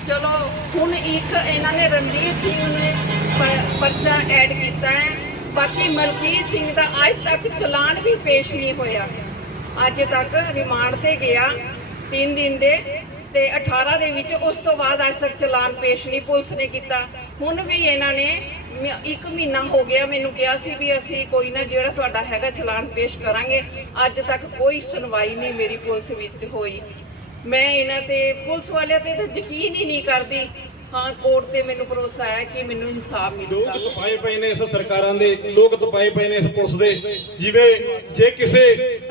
ਚਲੋ, ਹੁਣ ਇੱਕ ਇਹਨਾਂ ਨੇ ਰਣਜੀਤ ਸਿੰਘ ਨੇ ਪਰਚਾ ਐਡ ਕੀਤਾ ਹੈ। ਬਾਕੀ ਮਲਕੀਤ ਸਿੰਘ ਦਾ ਅੱਜ ਤੱਕ ਚਲਾਨ ਵੀ ਪੇਸ਼ ਨਹੀਂ ਹੋਇਆ। ਅੱਜ ਤੱਕ ਰਿਮਾਂਡ ਤੇ ਗਿਆ 3 ਦਿਨ ਦੇ ਤੇ 18 ਦੇ ਵਿੱਚ ਉਸ ਤੋਂ ਬਾਅਦ ਅੱਜ ਤੱਕ ਚਲਾਨ ਪੇਸ਼ ਨਹੀਂ, ਪੁਲਿਸ ਨੇ ਕੀਤਾ। ਹੁਣ ਵੀ ਇਹਨਾਂ ਨੇ ਇੱਕ ਮਹੀਨਾ ਹੋ ਗਿਆ ਮੈਨੂੰ ਕਿਹਾ ਸੀ ਵੀ ਅਸੀਂ ਕੋਈ ਨਾ ਜਿਹੜਾ ਤੁਹਾਡਾ ਹੈਗਾ ਚਲਾਨ ਪੇਸ਼ ਕਰਾਂਗੇ। ਅੱਜ ਤੱਕ ਕੋਈ ਸੁਣਵਾਈ ਨਹੀਂ ਮੇਰੀ ਪੁਲਿਸ ਵਿੱਚ ਹੋਈ। ਮੈਂ ਇਹਨਾਂ ਤੇ, ਪੁਲਿਸ ਵਾਲਿਆਂ ਤੇ ਤਾਂ ਯਕੀਨ ਹੀ ਨਹੀਂ ਕਰਦੀ ਹਾਂ ਕੋਰਟ ਤੇ ਮੈਨੂੰ ਭਰੋਸਾ ਹੈ ਕਿ ਮੈਨੂੰ ਇਨਸਾਫ ਮਿਲੂਗਾ। ਲੋਕ ਤਪਾਏ ਪਏ ਨੇ ਇਸ ਸਰਕਾਰਾਂ ਦੇ ਲੋਕ ਤਪਾਏ ਪਏ ਨੇ ਇਸ ਪੁਲਿਸ ਦੇ। ਜਿਵੇਂ ਜੇ ਕਿਸੇ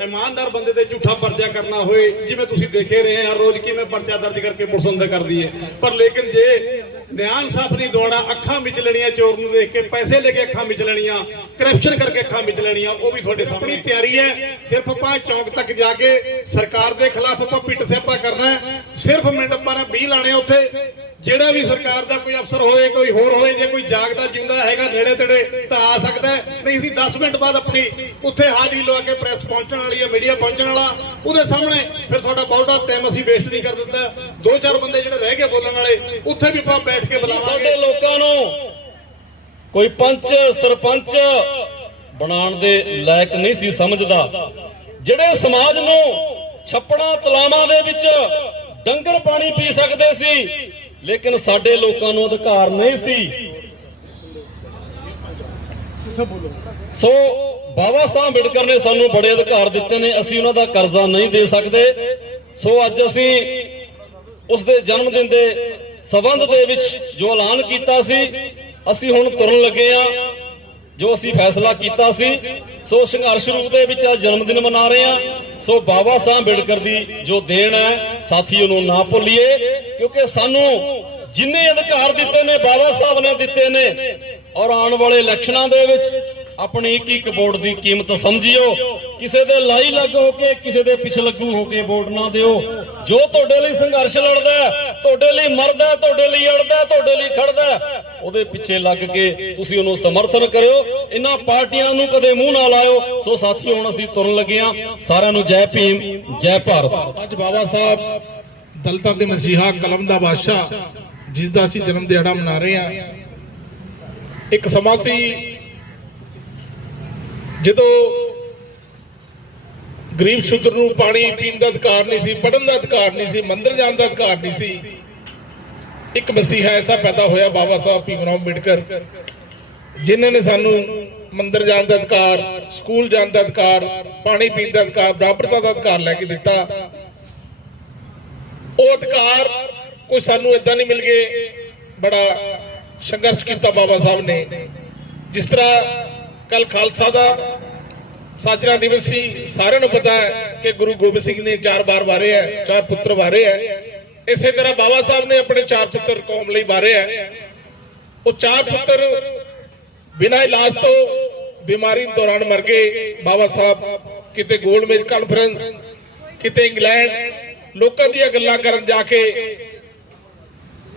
ਇਮਾਨਦਾਰ ਬੰਦੇ ਤੇ ਝੂਠਾ ਪਰਚਾ ਕਰਨਾ ਹੋਏ ਜਿਵੇਂ ਤੁਸੀਂ ਦੇਖੇ ਰਹੇ ਹਰ ਰੋਜ਼ ਕਿਵੇਂ ਪਰਚਾ ਦਰਜ ਕਰਕੇ ਪੁਲਿਸ ਅੰਦਰ ਕਰਦੀ ਹੈ। ਪਰ ਲੇਕਿਨ ਜੇ ਨਿਆਂ ਇਨਸਾਫ ਨਹੀਂ ਦਵਾਉਣਾ ਅੱਖਾਂ ਵਿੱਚ ਲੈਣੀਆਂ ਚੋਰ ਨੂੰ ਦੇਖ ਕੇ ਪੈਸੇ ਲੈ ਕੇ ਅੱਖਾਂ ਵਿੱਚ ਲੈਣੀਆਂ ਕਰਪਸ਼ਨ ਕਰਕੇ ਅੱਖਾਂ ਵਿੱਚ ਲੈਣੀਆਂ ਉਹ ਵੀ ਤੁਹਾਡੇ ਸਾਹਮਣੇ। ਤਿਆਰੀ ਹੈ ਸਿਰਫ ਆਪਾਂ ਚੌਂਕ ਤੱਕ ਜਾ ਕੇ ਸਰਕਾਰ ਦੇ ਖਿਲਾਫ ਆਪਾਂ ਪਿੱਟ ਸਿਆਪਾ ਕਰਨਾ ਹੈ। ਸਿਰਫ ਮਿੰਟ ਆਪਾਂ ਨੇ 20 ਲਾਣੇ ਉੱਥੇ। ਜਿਹੜਾ ਵੀ ਸਰਕਾਰ ਦਾ ਕੋਈ ਅਫਸਰ ਹੋਏ ਕੋਈ ਹੋਰ ਹੋਏ ਜੇ ਕੋਈ ਜਾਗਦਾ ਜਿਉਂਦਾ ਹੈਗਾ ਨੇੜੇ ਤੇੜੇ, ਤਾਂ ਆ ਸਕਦਾ ਨਹੀਂ, ਅਸੀਂ 10 ਮਿੰਟ ਬਾਅਦ ਆਪਣੀ ਉੱਥੇ ਹਾਜ਼ਰੀ ਲਵਾ ਕੇ ਪ੍ਰੈਸ ਪਹੁੰਚਣ ਵਾਲੀ ਹੈ, ਮੀਡੀਆ ਪਹੁੰਚਣ ਵਾਲਾ। ਉਹਦੇ ਸਾਹਮਣੇ ਫਿਰ ਤੁਹਾਡਾ ਬਹੁਤਾ ਟਾਈਮ ਅਸੀਂ ਵੇਸਟ ਨਹੀਂ ਕਰ ਦਿੱਤਾ। ਦੋ ਚਾਰ ਬੰਦੇ ਜਿਹੜੇ ਰਹਿ ਗਏ ਬੋਲਣ ਵਾਲੇ, ਉੱਥੇ ਵੀ ਆਪਾਂ ਬੈਠ ਕੇ ਸਾਡੇ ਬੁਲਾਵਾਂਗੇ ਲੋਕਾਂ ਨੂੰ ਕੋਈ ਪੰਚ, ਸਰਪੰਚ ਬਣਾਉਣ ਦੇ ਲਾਇਕ ਨਹੀਂ ਸੀ, ਸਮਝਦਾ। ਜਿਹੜੇ ਸਮਾਜ ਨੂੰ ਛੱਪੜਾਂ, ਤਲਾਵਾਂ ਦੇ ਵਿੱਚ ਡੰਗਰ ਪਾਣੀ ਪੀ ਸਕਦੇ ਸੀ ਲੇਕਿਨ ਸਾਡੇ ਲੋਕਾਂ ਨੂੰ ਅਧਿਕਾਰ ਨਹੀਂ ਸੀ। ਸੋ ਬਾਬਾ ਸਾਹਿਬ ਅੰਬੇਡਕਰ ਨੇ ਸਾਨੂੰ ਬੜੇ ਅਧਿਕਾਰ ਦਿੱਤੇ ਨੇ, ਅਸੀਂ ਉਹਨਾਂ ਦਾ ਕਰਜ਼ਾ ਨਹੀਂ ਦੇ ਸਕਦੇ। ਸੋ ਅੱਜ ਅਸੀਂ ਉਸ ਦੇ ਜਨਮ ਦਿਨ ਦੇ ਸਬੰਧ ਦੇ ਵਿੱਚ ਜੋ ਐਲਾਨ ਕੀਤਾ ਸੀ, ਅਸੀਂ ਹੁਣ ਤੁਰਨ ਲੱਗੇ ਆ ਜੋ ਅਸੀਂ ਫੈਸਲਾ ਕੀਤਾ ਸੀ। ਸੋ ਸੰਘਰਸ਼ ਰੂਪ ਦੇ ਵਿੱਚ ਅੱਜ ਜਨਮ ਦਿਨ ਮਨਾ ਰਹੇ ਆ ਸੋ ਬਾਬਾ ਸਾਹਿਬ ਅੰਬੇਡਕਰ ਦੀ ਜੋ ਦੇਣ ਹੈ ਸਾਥੀਓ ਨੂੰ ਨਾ ਭੁੱਲੀਏ, ਕਿਉਂਕਿ ਸਾਨੂੰ ਜਿੰਨੇ ਅਧਿਕਾਰ ਦਿੱਤੇ ਨੇ, ਬਾਬਾ ਸਾਹਿਬ ਨੇ ਦਿੱਤੇ ਨੇ ਔਰ ਆਉਣ ਵਾਲੇ ਇਲੈਕਸ਼ਨਾਂ ਦੇ ਵਿੱਚ ਆਪਣੀ ਇੱਕ ਇੱਕ ਵੋਟ ਦੀ ਕੀਮਤ ਸਮਝਿਓ। ਕਿਸੇ ਦੇ ਲਾਈ ਲੱਗ ਹੋ ਕੇ, ਕਿਸੇ ਦੇ ਪਿਛ ਲੱਗੂ ਹੋ ਕੇ ਵੋਟ ਨਾ ਦਿਓ। ਜੋ ਤੁਹਾਡੇ ਲਈ ਸੰਘਰਸ਼ ਲੜਦਾ ਤੁਹਾਡੇ ਲਈ ਮਰਦਾ ਤੁਹਾਡੇ ਲਈ ਅੜਦਾ ਤੁਹਾਡੇ ਲਈ ਖੜਦਾ ਉਹਦੇ ਪਿੱਛੇ ਲੱਗ ਕੇ ਤੁਸੀਂ ਉਹਨੂੰ ਸਮਰਥਨ ਕਰਿਓ। ਇਹਨਾਂ ਪਾਰਟੀਆਂ ਨੂੰ ਕਦੇ ਮੂੰਹ ਨਾ ਲਾਇਓ। ਸੋ ਸਾਥੀਓ, ਹੁਣ ਅਸੀਂ ਤੁਰਨ ਲੱਗੇ ਹਾਂ। ਸਾਰਿਆਂ ਨੂੰ ਜੈ ਭੀਮ, ਜੈ ਭਾਰਤ। ਅੱਜ ਬਾਬਾ ਸਾਹਿਬ ਦਲਤਾਂ ਦੇ ਮਸੀਹਾ ਕਲਮ ਦਾ ਬਾਦਸ਼ਾਹ, ਜਿਸ ਦਾ ਅਸੀਂ ਜਨਮ ਦਿਹਾੜਾ ਮਨਾ ਰਹੇ ਹਾਂ ਇੱਕ ਸਮਾਂ ਸੀ ਜਦੋਂ ਗਰੀਬ ਸ਼ੁੱਧ ਨੂੰ ਪਾਣੀ ਪੀਣ ਦਾ ਅਧਿਕਾਰ ਨਹੀਂ ਸੀ, ਪੜ੍ਹਨ ਦਾ ਅਧਿਕਾਰ ਨਹੀਂ ਸੀ, ਮੰਦਰ ਜਾਣ ਦਾ ਅਧਿਕਾਰ ਨਹੀਂ ਸੀ, ਇੱਕ ਮਸੀਹਾ ਐਸਾ ਪੈਦਾ ਹੋਇਆ ਬਾਬਾ ਸਾਹਿਬ ਭੀਮਰਾਓ ਅੰਬੇਡਕਰ, ਜਿਨ੍ਹਾਂ ਨੇ ਸਾਨੂੰ ਮੰਦਿਰ ਜਾਣ ਦਾ ਅਧਿਕਾਰ, ਸਕੂਲ ਜਾਣ ਦਾ ਅਧਿਕਾਰ, ਪਾਣੀ ਪੀਣ ਦਾ ਅਧਿਕਾਰ, ਬਰਾਬਰਤਾ ਦਾ ਅਧਿਕਾਰ ਲੈ ਕੇ ਦਿੱਤਾ। ਉਹ ਅਧਿਕਾਰ ਕੋਈ ਸਾਨੂੰ ਇਦਾਂ ਨਹੀਂ ਮਿਲ ਗਏ। ਬੜਾ ਸੰਘਰਸ਼ ਕੀਤਾ ਬਾਬਾ ਸਾਹਿਬ ਨੇ। ਜਿਸ ਤਰ੍ਹਾਂ ਕੱਲ ਖਾਲਸਾ ਦਾ ਸਾਜਣਾ ਦਿਵਸ ਸੀ, ਸਾਰਿਆਂ ਨੂੰ ਪਤਾ ਹੈ ਕਿ ਗੁਰੂ ਗੋਬਿੰਦ ਸਿੰਘ ਨੇ ਚਾਰ ਵਾਰ ਵਾਰੇ ਹੈ, ਚਾਰ ਪੁੱਤਰ ਵਾਰੇ ਹੈ। ਇਸੇ ਤਰ੍ਹਾਂ ਬਾਬਾ ਸਾਹਿਬ ਨੇ ਆਪਣੇ ਚਾਰ ਪੁੱਤਰ ਕੌਮ ਲਈ ਵਾਰੇ ਹੈ। ਉਹ ਚਾਰ ਪੁੱਤਰ ਬਿਨਾਂ ਇਲਾਜ ਤੋਂ ਬਿਮਾਰੀ ਦੌਰਾਨ ਮਰ ਗਏ। ਬਾਬਾ ਸਾਹਿਬ ਕਿਤੇ ਗੋਲਡ ਮੇਜ ਕਾਨਫਰੰਸ, ਕਿਤੇ ਇੰਗਲੈਂਡ, ਲੋਕਾਂ ਦੀਆਂ ਗੱਲਾਂ ਕਰਨ ਜਾ ਕੇ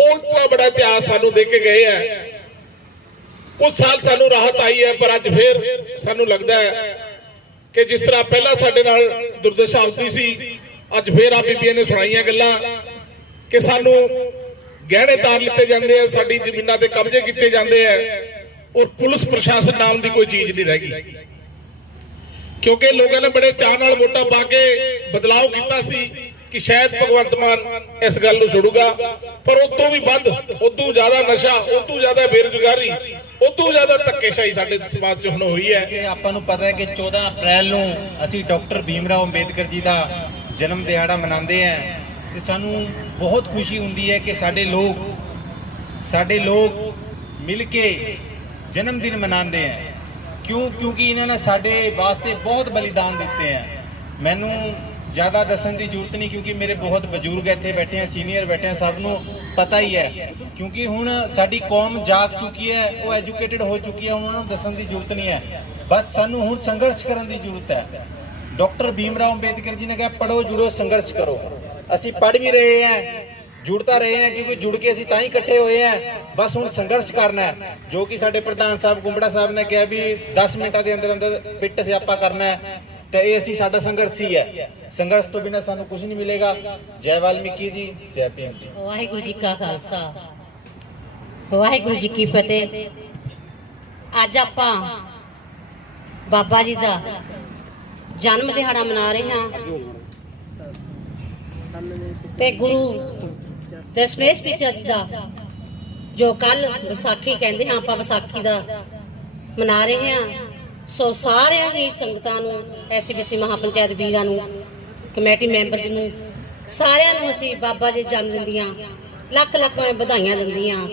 ਉਹ ਇਤਨਾ ਬੜਾ ਇਤਿਹਾਸ ਸਾਨੂੰ ਦੇ ਕੇ ਗਏ ਹੈ ਕੁਝ ਸਾਲ ਸਾਨੂੰ ਰਾਹਤ ਆਈ ਹੈ, ਪਰ ਅੱਜ ਫੇਰ ਸਾਨੂੰ ਲੱਗਦਾ ਹੈ ਕਿ ਜਿਸ ਤਰ੍ਹਾਂ ਪਹਿਲਾਂ ਸਾਡੇ ਨਾਲ ਦੁਰਦਸ਼ਾ ਹੁੰਦੀ ਸੀ, ਅੱਜ ਫੇਰ ਆ ਬੀਬੀਆਂ ਨੇ ਸੁਣਾਈਆਂ ਗੱਲਾਂ ਕਿ ਸਾਨੂੰ ਗਹਿਣੇ ਤਾਰ ਲਿੱਤੇ ਜਾਂਦੇ ਆ, ਸਾਡੀ ਜ਼ਮੀਨਾਂ ਤੇ ਕਬਜ਼ੇ ਕੀਤੇ ਜਾਂਦੇ ਆ ਔਰ ਪੁਲਿਸ ਪ੍ਰਸ਼ਾਸਨ ਨਾਮ ਦੀ ਕੋਈ ਚੀਜ਼ ਨਹੀਂ ਰਹਿ ਗਈ। ਕਿਉਂਕਿ ਲੋਕਾਂ ਨੇ ਬੜੇ ਚਾਅ ਨਾਲ ਵੋਟਾਂ ਪਾ ਕੇ ਬਦਲਾਅ ਕੀਤਾ ਸੀ। ਕਿ ਸ਼ਾਇਦ ਭਗਵੰਤ ਮਾਨ ਇਸ ਗੱਲ ਨੂੰ ਛੋੜੂਗਾ ਪਰ ਉਸ ਤੋਂ ਵੀ ਵੱਧ, ਉਦੋਂ ਜ਼ਿਆਦਾ ਨਸ਼ਾ, ਉਦੋਂ ਜ਼ਿਆਦਾ ਬੇਰੁਜ਼ਗਾਰੀ, ਉਦੋਂ ਜ਼ਿਆਦਾ ਧੱਕੇਸ਼ਾਹੀ ਸਾਡੇ ਸਮਾਜ 'ਚ ਹੁਣ ਹੋਈ ਹੈ। ਕਿ ਆਪਾਂ ਨੂੰ ਪਤਾ ਹੈ ਕਿ 14 ਅਪ੍ਰੈਲ ਨੂੰ ਅਸੀਂ ਡਾਕਟਰ ਭੀਮਰਾਓ ਅੰਬੇਦਕਰ ਜੀ ਦਾ ਜਨਮ ਦਿਹਾੜਾ ਮਨਾਉਂਦੇ ਹਾਂ ਤੇ ਸਾਨੂੰ ਬਹੁਤ ਖੁਸ਼ੀ ਹੁੰਦੀ ਹੈ ਕਿ ਸਾਡੇ ਲੋਕ ਸਾਡੇ ਲੋਕ ਮਿਲ ਕੇ ਜਨਮ ਦਿਨ ਮਨਾਉਂਦੇ ਹੈ। ਕਿਉਂ? ਕਿਉਂਕਿ ਇਹਨਾਂ ਨੇ ਸਾਡੇ ਵਾਸਤੇ ਬਹੁਤ ਬਲੀਦਾਨ ਦਿੱਤੇ ਹੈ। ਮੈਨੂੰ ਜ਼ਿਆਦਾ ਦੱਸਣ ਦੀ ਜ਼ਰੂਰਤ ਨਹੀਂ ਕਿਉਂਕਿ ਮੇਰੇ ਬਹੁਤ ਬਜ਼ੁਰਗ ਇੱਥੇ ਬੈਠੇ ਆ ਸੀਨੀਅਰ ਬੈਠੇ ਆ, ਸਭ ਨੂੰ ਪਤਾ ਹੀ ਹੈ। ਕਿਉਂਕਿ ਹੁਣ ਸਾਡੀ ਕੌਮ ਜਾਗ ਚੁੱਕੀ ਹੈ, ਉਹ ਐਜੂਕੇਟਿਡ ਹੋ ਚੁੱਕੀ ਹੈ ਉਹਨਾਂ ਨੂੰ ਦੱਸਣ ਦੀ ਜ਼ਰੂਰਤ ਨਹੀਂ ਹੈ। ਬਸ ਸਾਨੂੰ ਹੁਣ ਸੰਘਰਸ਼ ਕਰਨ ਦੀ ਜ਼ਰੂਰਤ ਹੈ। ਡਾਕਟਰ ਭੀਮਰਾਓ ਅੰਬੇਦਕਰ ਜੀ ਨੇ ਕਿਹਾ ਪੜੋ ਜੁੜੋ, ਸੰਘਰਸ਼ ਕਰੋ। ਅਸੀਂ ਪੜ ਵੀ ਰਹੇ ਹਾਂ, ਜੁੜਤਾ ਰਹੇ ਹਾਂ, ਕਿਉਂਕਿ ਜੁੜ ਕੇ ਅਸੀਂ ਤਾਂ ਹੀ ਇਕੱਠੇ ਹੋਏ ਹਾਂ। ਬਸ ਹੁਣ ਸੰਘਰਸ਼ ਕਰਨਾ ਹੈ, ਜੋ ਕਿ ਸਾਡੇ ਪ੍ਰਧਾਨ ਸਾਹਿਬ ਗੁੰਬੜਾ ਸਾਹਿਬ ਨੇ ਕਿਹਾ ਵੀ 10 ਮਿੰਟਾਂ ਦੇ ਅੰਦਰ ਅੰਦਰ ਪਿੱਟ ਸਿਆਪਾ ਕਰਨਾ ਹੈ। ਤੇ ਇਹ ਅਸੀਂ ਸਾਡਾ ਸੰਘਰਸ਼ ਹੀ ਹੈ। ਸੰਘਰਸ਼ ਤੋਂ ਬਿਨਾਂ ਸਾਨੂੰ ਕੁਝ ਨਹੀਂ ਮਿਲੇਗਾ। ਜੈ ਵਾਲਮੀਕੀ ਜੀ, ਜੈ ਭੀਮ ਜੀ। ਵਾਹਿਗੁਰੂ ਜੀ ਕਾ ਖਾਲਸਾ। ਵਾਹਿਗੁਰੂ ਜੀ ਕੀ ਫਤਿਹ। ਅੱਜ ਆਪਾਂ ਬਾਬਾ ਜੀ ਦਾ ਜਨਮ ਦਿਹਾੜਾ ਮਨਾ ਰਹੇ ਹਾਂ। ਤੇ ਗੁਰੂ ਦਸ਼ਮੇਸ਼ ਪਿਤਾ ਜੀ ਦਾ, ਜੋ ਕੱਲ ਵਿਸਾਖੀ ਕਹਿੰਦੇ ਹਾਂ ਆਪਾਂ ਵਿਸਾਖੀ ਦਾ ਮਨਾ ਰਹੇ ਹਾਂ। ਸੋ ਸਾਰਿਆਂ ਹੀ ਸੰਗਤਾਂ ਨੂੰ ਐਸਬੀਸੀ ਮਹਾਪੰਚਾਇਤ ਵੀਰਾਂ ਨੂੰ, ਕਮੇਟੀ ਮੈਂਬਰ ਜੀ ਨੂੰ, ਸਾਰਿਆਂ ਨੂੰ ਅਸੀਂ ਬਾਬਾ ਜੀ ਜਨਮ ਦਿਨ ਦੀਆਂ ਲੱਖ ਲੱਖ ਵਧਾਈਆਂ ਦਿੰਦੀਆਂ।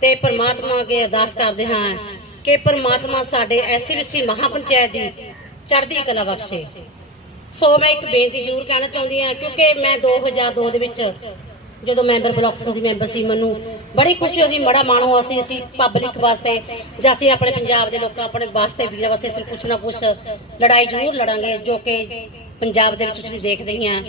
ਤੇ ਪ੍ਰਮਾਤਮਾ ਅੱਗੇ ਅਰਦਾਸ ਕਰਦੇ ਹਾਂ ਕਿ ਪ੍ਰਮਾਤਮਾ ਸਾਡੇ ਐਸਬੀਸੀ ਮਹਾਪੰਚਾਇਤ ਦੀ ਚੜ੍ਹਦੀ ਕਲਾ ਬਖਸ਼ੇ। ਸੋ ਮੈਂ ਇੱਕ ਬੇਨਤੀ ਜ਼ਰੂਰ ਕਹਿਣਾ ਚਾਹੁੰਦੀ ਹਾਂ, ਕਿਉਂਕਿ ਮੈਂ 2002 ਦੇ ਵਿੱਚ ਜਦੋਂ ਮੈਂਬਰ ਬਲਾਕ ਸੰਮਤੀ ਮੈਂਬਰ ਸੀ ਮੈਨੂੰ ਬੜੀ ਖੁਸ਼ੀ ਹੋਈ ਸੀ ਬੜਾ ਮਾਣ ਹੋਇਆ ਸੀ ਅਸੀਂ ਪਬਲਿਕ ਵਾਸਤੇ ਜਾਂ ਅਸੀਂ ਆਪਣੇ ਪੰਜਾਬ ਦੇ ਲੋਕਾਂ ਆਪਣੇ ਵਾਸਤੇ, ਵੀਰਾਂ ਵਾਸਤੇ ਅਸੀਂ ਕੁਛ ਨਾ ਕੁਛ ਲੜਾਈ ਜ਼ਰੂਰ ਲੜਾਂਗੇ, ਜੋ ਕਿ ਪੰਜਾਬ ਦੇ ਵਿੱਚ ਤੁਸੀਂ ਦੇਖਦੇ ਹੀ ਆ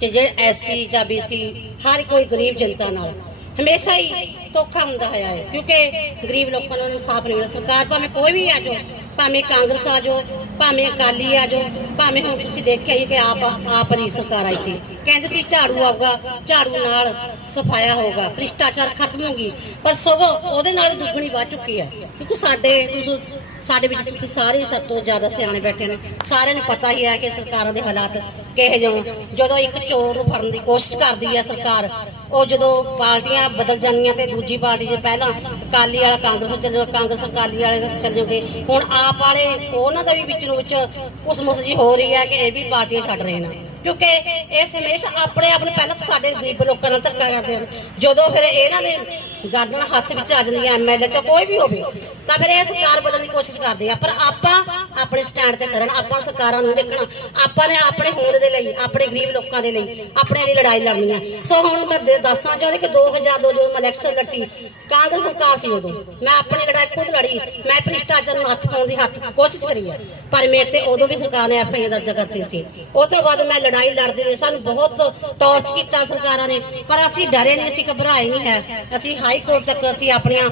ਕਿ ਜਿਹੜੇ ਐਸਸੀ ਜਾਂ ਬੀਸੀ ਹਰ ਕੋਈ ਗਰੀਬ ਜਨਤਾ ਨਾਲ ਹਮੇਸ਼ਾ ਹੀ ਧੋਖਾ ਹੁੰਦਾ ਹੋਇਆ ਹੈ, ਕਿਉਂਕਿ ਗਰੀਬ ਲੋਕਾਂ ਨੂੰ ਇਨਸਾਫ ਨਹੀਂ ਮਿਲਦਾ ਸਰਕਾਰ ਭਾਵੇਂ ਕੋਈ ਵੀ ਆ ਜਾਓ, ਭਾਵੇਂ ਕਾਂਗਰਸ ਆ ਜਾਓ, ਭਾਵੇਂ ਅਕਾਲੀ ਆ ਜਾਓ, ਭਾਵੇਂ ਹੁਣ ਤੁਸੀਂ ਦੇਖਿਆ ਹੀ ਕਿ ਆਪ ਆਪ ਦੀ ਸਰਕਾਰ ਆਈ ਸੀ। ਕਹਿੰਦੇ ਸੀ ਝਾੜੂ ਆਊਗਾ, ਝਾੜੂ ਨਾਲ ਸਫਾਇਆ ਹੋਊਗਾ, ਭ੍ਰਿਸ਼ਟਾਚਾਰ ਖਤਮ ਹੋਗੀ ਪਰ ਸਗੋਂ ਉਹਦੇ ਨਾਲ ਦੁੱਗਣੀ ਵੱਧ ਚੁੱਕੀ ਹੈ, ਕਿਉਂਕਿ ਸਾਡੇ ਸਾਡੇ ਵਿੱਚ ਤੁਸੀਂ ਸਾਰੇ ਸਭ ਤੋਂ ਜ਼ਿਆਦਾ ਸਿਆਣੇ ਬੈਠੇ ਨੇ। ਸਾਰਿਆਂ ਨੂੰ ਪਤਾ ਹੀ ਹੈ ਕਿ ਸਰਕਾਰਾਂ ਦੇ ਹਾਲਾਤ ਕਿਹੋ ਜਿਹੇ ਜਦੋਂ ਇੱਕ ਚੋਰ ਨੂੰ ਫੜਨ ਦੀ ਕੋਸ਼ਿਸ਼ ਕਰਦੀ ਹੈ ਸਰਕਾਰ ਉਹ ਜਦੋਂ ਪਾਰਟੀਆਂ ਬਦਲ ਜਾਂਦੀਆਂ ਤੇ ਦੂਜੀ ਪਾਰਟੀ ਜੇ ਪਹਿਲਾਂ ਅਕਾਲੀ ਵਾਲਾ ਕਾਂਗਰਸ ਚੱਲ ਕਾਂਗਰਸ ਅਕਾਲੀ ਵਾਲੇ ਚੱਲ ਜਾਓਗੇ। ਹੁਣ ਆਪ ਵਾਲੇ, ਉਹਨਾਂ ਦਾ ਵੀ ਵਿੱਚ ਨੂੰ ਵਿੱਚ ਕੁਸਮੁਸ ਜੀ ਹੋ ਰਹੀ ਹੈ ਕਿ ਇਹ ਵੀ ਪਾਰਟੀਆਂ ਛੱਡ ਰਹੇ ਨੇ। ਕਿਉਂਕਿ ਇਹ ਹਮੇਸ਼ਾ ਆਪਣੇ ਆਪ ਨੂੰ ਪਹਿਲਾਂ ਤਾਂ ਸਾਡੇ ਗਰੀਬ ਲੋਕਾਂ ਨਾਲ ਧੱਕਾ ਕਰਦੇ ਹਨ। ਜਦੋਂ ਫਿਰ ਇਹਨਾਂ ਦੇ ਗਰਦਨ ਹੱਥ ਵਿੱਚ ਆ ਜਾਂਦੀਆਂ ਐਮਐਲਏ ਚ ਕੋਈ ਵੀ ਹੋਵੇ, ਤਾਂ ਫਿਰ ਇਹ ਸਰਕਾਰ ਬਦਲਣ ਦੀ ਕੋਸ਼ਿਸ਼ ਕਰਦੇ ਆ। ਪਰ ਆਪਾਂ ਆਪਣੇ ਸਟੈਂਡ ਤੇ ਕਰਨ ਆਪਾਂ ਸਰਕਾਰਾਂ ਨੂੰ ਦੇਖਣਾ। ਆਪਾਂ ਨੇ ਆਪਣੇ ਹੋਂਦ ਦੇ ਲਈ, ਆਪਣੇ ਗਰੀਬ ਲੋਕਾਂ ਦੇ ਲਈ, ਆਪਣੇ ਲਈ ਲੜਾਈ ਲੜਨੀ ਆ ਸੋ ਹੁਣ ਮੈਂ ਦੇ- ਦੱਸਣਾ ਚਾਹੁੰਦੀ ਕਿ 2002 ਜਦੋਂ ਮੈਂ ਇਲੈਕਸ਼ਨ ਲੜੀ ਕਾਂਗਰਸ ਸਰਕਾਰ ਸੀ ਉਦੋਂ। ਮੈਂ ਆਪਣੀ ਲੜਾਈ ਖੁਦ ਲੜੀ, ਮੈਂ ਭ੍ਰਿਸ਼ਟਾਚਾਰ ਨੂੰ ਹੱਥ ਪਾਉਣ ਦੀ ਹੱਥ ਕੋਸ਼ਿਸ਼ ਕਰੀ ਆ ਪਰ ਮੇਰੇ ਤੇ ਉਦੋਂ ਵੀ ਸਰਕਾਰ ਨੇ ਐਫਆਈਆਰ ਦਰਜ ਕਰਤੀ ਸੀ। ਉਹ ਤੋਂ ਬਾਅਦ ਮੈਂ ਲੜਾਈ ਲੜਦੀ ਰਹੀ ਸਾਨੂੰ ਬਹੁਤ ਟੌਰਚ ਕੀਤਾ ਸਰਕਾਰਾਂ ਨੇ। ਪਰ ਅਸੀਂ ਡਰੇ ਨਹੀਂ, ਅਸੀਂ ਘਬਰਾਏ ਨਹੀਂ ਹੈ। ਅਸੀਂ ਹਾਈ ਕੋਰਟ ਤੱਕ ਅਸੀਂ ਆਪਣੀਆਂ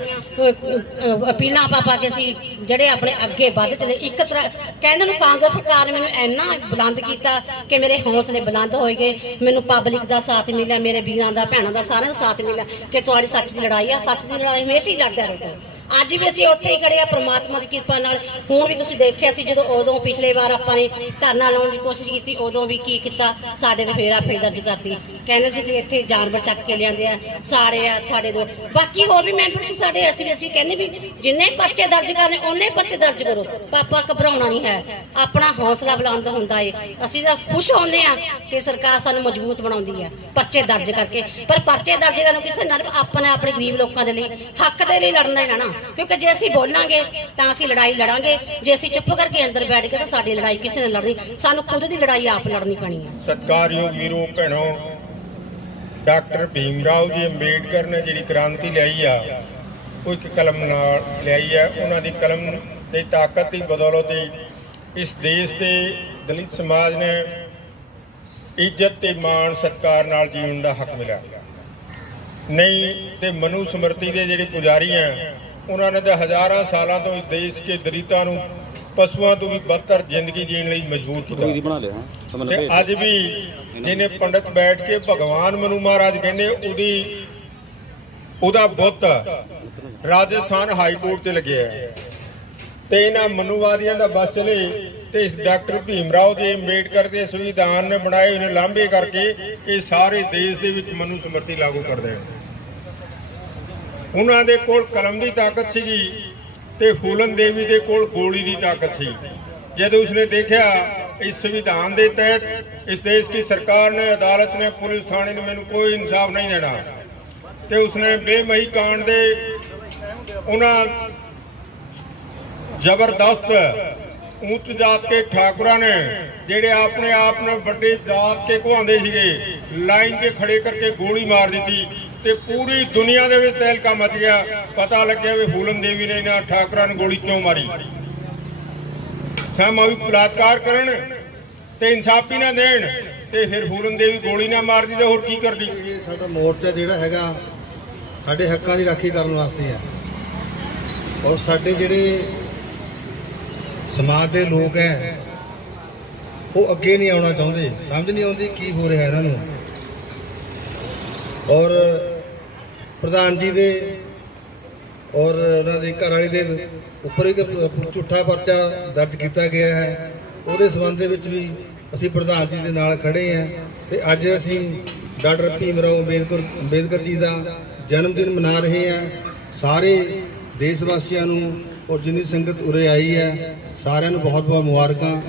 ਅਪੀਲਾਂ ਪਾ ਪਾ ਕੇ ਅਸੀਂ ਜਿਹੜੇ ਆਪਣੇ ਅੱਗੇ ਵੱਧ ਚਲੇ। ਇੱਕ ਤਰ੍ਹਾਂ, ਕਹਿੰਦੇ ਨੂੰ ਕਾਂਗਰਸ ਸਰਕਾਰ ਨੇ ਮੈਨੂੰ ਇੰਨਾ ਬੁਲੰਦ ਕੀਤਾ ਕਿ ਮੇਰੇ ਹੌਸਲੇ ਬੁਲੰਦ ਹੋਏ ਗਏ। ਮੈਨੂੰ ਪਬਲਿਕ ਦਾ ਸਾਥ ਮਿਲਿਆ, ਮੇਰੇ ਵੀਰਾਂ ਦਾ, ਭੈਣਾਂ ਦਾ ਸਾਰਿਆਂ ਦਾ ਸਾਥ ਮਿਲਿਆ ਕਿ ਤੁਹਾਡੀ ਸੱਚ ਦੀ ਲੜਾਈ ਆ, ਸੱਚ ਦੀ ਲੜਾਈ ਹਮੇਸ਼ਾ ਹੀ ਲੜਦੇ ਰਹੋ। ਅੱਜ ਵੀ ਅਸੀਂ ਉੱਥੇ ਹੀ ਖੜੇ ਆ ਪ੍ਰਮਾਤਮਾ ਦੀ ਕਿਰਪਾ ਨਾਲ। ਹੁਣ ਵੀ ਤੁਸੀਂ ਦੇਖਿਆ ਸੀ ਜਦੋਂ ਉਦੋਂ ਪਿਛਲੇ ਵਾਰ ਆਪਾਂ ਨੇ ਧਰਨਾ ਲਾਉਣ ਦੀ ਕੋਸ਼ਿਸ਼ ਕੀਤੀ, ਉਦੋਂ ਵੀ ਕੀ ਕੀਤਾ? ਸਾਡੇ ਤੇ ਫੇਰ ਆਪੇ ਦਰਜ ਕਰਤੀ। ਕਹਿੰਦੇ ਸੀ ਕਿ ਇੱਥੇ ਜਾਨਵਰ ਚੱਕ ਕੇ ਲਿਆਂਦੇ ਆ ਸਾਰੇ ਆ, ਤੁਹਾਡੇ ਦੋ। ਬਾਕੀ ਹੋਰ ਵੀ ਮੈਂਬਰ ਸੀ ਸਾਡੇ, ਅਸੀਂ ਵੀ ਅਸੀਂ ਕਹਿੰਦੇ ਵੀ ਜਿੰਨੇ ਪਰਚੇ ਦਰਜ ਕਰਨੇ, ਉਹਨੇ ਪਰਚੇ ਦਰਜ ਕਰੋ। ਪਾਪਾ ਘਬਰਾਉਣਾ ਨਹੀਂ ਹੈ। ਆਪਣਾ ਹੌਸਲਾ ਬੁਲੰਦ ਹੁੰਦਾ ਏ। ਅਸੀਂ ਤਾਂ ਖੁਸ਼ ਹੁੰਦੇ ਆ ਕਿ ਸਰਕਾਰ ਸਾਨੂੰ ਮਜ਼ਬੂਤ ਬਣਾਉਂਦੀ ਹੈ ਪਰਚੇ ਦਰਜ ਕਰਕੇ। ਪਰ ਪਰਚੇ ਦਰਜ ਕਰਨ ਕਿਸੇ ਨਾਲ ਆਪਣੇ ਆਪਣੇ ਗਰੀਬ ਲੋਕਾਂ ਦੇ ਲਈ, ਹੱਕ ਦੇ ਲਈ ਲੜਨਾ ਹੀ ਨਾ। ਕਿਉਂਕਿ ਜੇ ਅਸੀਂ ਬੋਲਾਂਗੇ ਤਾਂ ਅਸੀਂ ਲੜਾਈ ਲੜਾਂਗੇ। ਜੇ ਅਸੀਂ ਚੁੱਪ ਕਰਕੇ ਅੰਦਰ ਬੈਠ ਕੇ ਤਾਂ ਸਾਡੀ ਲੜਾਈ ਕਿਸੇ ਨੇ ਲੜਨੀ। ਸਾਨੂੰ ਖੁਦ ਦੀ ਲੜਾਈ ਆਪ ਲੜਨੀ ਪੈਣੀ ਹੈ। ਸਤਿਕਾਰਯੋਗ ਵੀਰੋ, ਭੈਣੋ, ਡਾਕਟਰ ਭੀਮ ਰਾਓ ਜੀ ਅੰਬੇਡਕਰ ਨੇ ਜਿਹੜੀ ਕ੍ਰਾਂਤੀ ਲਿਆਈ ਆ, ਉਹ ਇੱਕ ਕਲਮ ਨਾਲ ਲਿਆਈ ਆ ਉਹਨਾਂ ਦੀ ਕਲਮ ਦੀ ਤਾਕਤ ਦੀ ਬਦੌਲਤ ਹੀ ਇਸ ਦੇਸ਼ ਦੇ ਦਲਿਤ ਸਮਾਜ ਨੇ ਇੱਜ਼ਤ ਤੇ ਮਾਣ ਸਤਿਕਾਰ ਨਾਲ ਜੀਣ ਦਾ ਹੱਕ ਮਿਲਿਆ। ਨਹੀਂ ਤੇ ਮਨੂ ਸਮਰਤੀ ਦੇ ਜਿਹੜੇ ਪੁਜਾਰੀ ਆ ਉਹਨਾਂ ਨੇ ਤਾਂ ਹਜ਼ਾਰਾਂ ਸਾਲਾਂ ਤੋਂ ਇਸ ਦੇਸ਼ ਕੇ ਦਲਿਤਾਂ ਨੂੰ ਪਸ਼ੂਆਂ ਤੋਂ ਵੀ ਬਦਤਰ ਜ਼ਿੰਦਗੀ ਜੀਣ ਲਈ ਮਜਬੂਰ ਕੀਤਾ। ਤੇ ਅੱਜ ਵੀ ਜਿਹਨੇ ਪੰਡਤ ਬੈਠ ਕੇ ਭਗਵਾਨ ਮਨੂ ਮਹਾਰਾਜ ਕਹਿੰਦੇ ਉਹਦੀ ਉਹਦਾ ਬੁੱਤ ਰਾਜਸਥਾਨ ਹਾਈ ਕੋਰਟ ਤੇ ਲੱਗਿਆ ਹੈ। ਤੇ ਇਹਨਾਂ ਮਨੂਵਾਦੀਆਂ ਦਾ ਬਸ ਚਲੇ ਤੇ ਇਸ ਡਾਕਟਰ ਭੀਮ ਰਾਓ ਜੀ ਅੰਬੇਡਕਰ ਦੇ ਸੰਵਿਧਾਨ ਨੇ ਬਣਾਏ ਉਹਨੇ ਲਾਂਭੇ ਕਰਕੇ ਇਹ ਸਾਰੇ ਦੇਸ਼ ਦੇ ਵਿੱਚ ਮਨੂ ਸਮਰਤੀ ਲਾਗੂ ਕਰ ਦੇਣ ਉਹਨਾਂ ਦੇ ਕੋਲ ਕਲਮ ਦੀ ਤਾਕਤ ਸੀਗੀ ਤੇ ਫੂਲਨ ਦੇਵੀ ਦੇ ਕੋਲ ਗੋਲੀ ਦੀ ਤਾਕਤ ਸੀ। ਜਦੋਂ ਉਸਨੇ ਦੇਖਿਆ, ਇਸ ਸੰਵਿਧਾਨ ਦੇ ਤਹਿਤ ਇਸ ਦੇਸ਼ ਦੀ ਸਰਕਾਰ ਨੇ, ਅਦਾਲਤ ਨੇ, ਪੁਲਿਸ ਥਾਣੇ ਨੇ ਮੈਨੂੰ ਕੋਈ ਇਨਸਾਫ ਨਹੀਂ ਦੇਣਾ। ਤੇ ਉਸਨੇ ਬੇਮਹੀ ਕਾਂਡ ਦੇ ਉਹਨਾਂ ਜ਼ਬਰਦਸਤ ਉੱਚ ਜਾਤ ਕੇ ਠਾਕੁਰਾਂ ਨੇ, ਜਿਹੜੇ ਆਪਣੇ ਆਪ ਨੂੰ ਵੱਡੇ ਜਾਤ ਕੇ ਕਹਾਉਂਦੇ ਸੀਗੇ, ਲਾਈਨ ਚ ਖੜੇ ਕਰਕੇ ਗੋਲੀ ਮਾਰ ਦਿੱਤੀ। ਤੇ ਪੂਰੀ ਦੁਨੀਆ ਦੇ ਵਿੱਚ ਤਹਿਲਕਾ ਮਚ ਗਿਆ। ਪਤਾ ਲੱਗਿਆ ਵੀ ਫੂਲਨ ਦੇਵੀ ਨੇ ਇਹਨਾਂ ਠਾਕੁਰਾਂ ਨੂੰ ਗੋਲੀ ਕਿਉਂ ਮਾਰੀ। ਸਮਾਵੀ ਬਲਾਤਕਾਰ ਕਰਨ ਤੇ ਇਨਸਾਫੀ ਨਾ ਦੇਣ ਤੇ ਫਿਰ ਫੂਲਨ ਦੇਵੀ ਗੋਲੀ ਨਾ ਮਾਰਦੀ ਤੇ ਹੋਰ ਕੀ ਕਰਦੀ? ਸਾਡਾ ਮੋਰਚਾ ਜਿਹੜਾ ਹੈਗਾ, ਸਾਡੇ ਹੱਕਾਂ ਦੀ ਰਾਖੀ ਕਰਨ ਵਾਸਤੇ ਹੈ। ਔਰ ਸਾਡੇ ਜਿਹੜੇ ਸਮਾਜ ਦੇ ਲੋਕ ਹੈ, ਉਹ ਅੱਗੇ ਨਹੀਂ ਆਉਣਾ ਚਾਹੁੰਦੇ। ਸਮਝ ਨਹੀਂ ਆਉਂਦੀ ਕੀ ਹੋ ਰਿਹਾ ਇਹਨਾਂ ਨੂੰ। ਔਰ ਪ੍ਰਧਾਨ ਜੀ ਦੇ ਔਰ ਉਹਨਾਂ ਦੇ ਘਰ ਵਾਲੇ ਦੇ ਉੱਪਰ ਇੱਕ ਝੂਠਾ ਪਰਚਾ ਦਰਜ ਕੀਤਾ ਗਿਆ ਹੈ। ਉਹਦੇ ਸੰਬੰਧ ਦੇ ਵਿੱਚ ਵੀ ਅਸੀਂ ਪ੍ਰਧਾਨ ਜੀ ਦੇ ਨਾਲ ਖੜੇ ਹਾਂ ਤੇ ਅੱਜ ਅਸੀਂ ਡਾਕਟਰ ਭੀਮ ਰਾਓ ਅੰਬੇਦਕਰ ਅੰਬੇਦਕਰ ਜੀ ਦਾ ਜਨਮ ਦਿਨ ਮਨਾ ਰਹੇ ਹਾਂ। ਸਾਰੇ ਦੇਸ਼ ਵਾਸੀਆਂ ਨੂੰ ਔਰ ਜਿੰਨੀ ਸੰਗਤ ਉਰੇ ਆਈ ਹੈ, ਸਾਰਿਆਂ ਨੂੰ ਬਹੁਤ ਬਹੁਤ ਮੁਬਾਰਕਾਂ।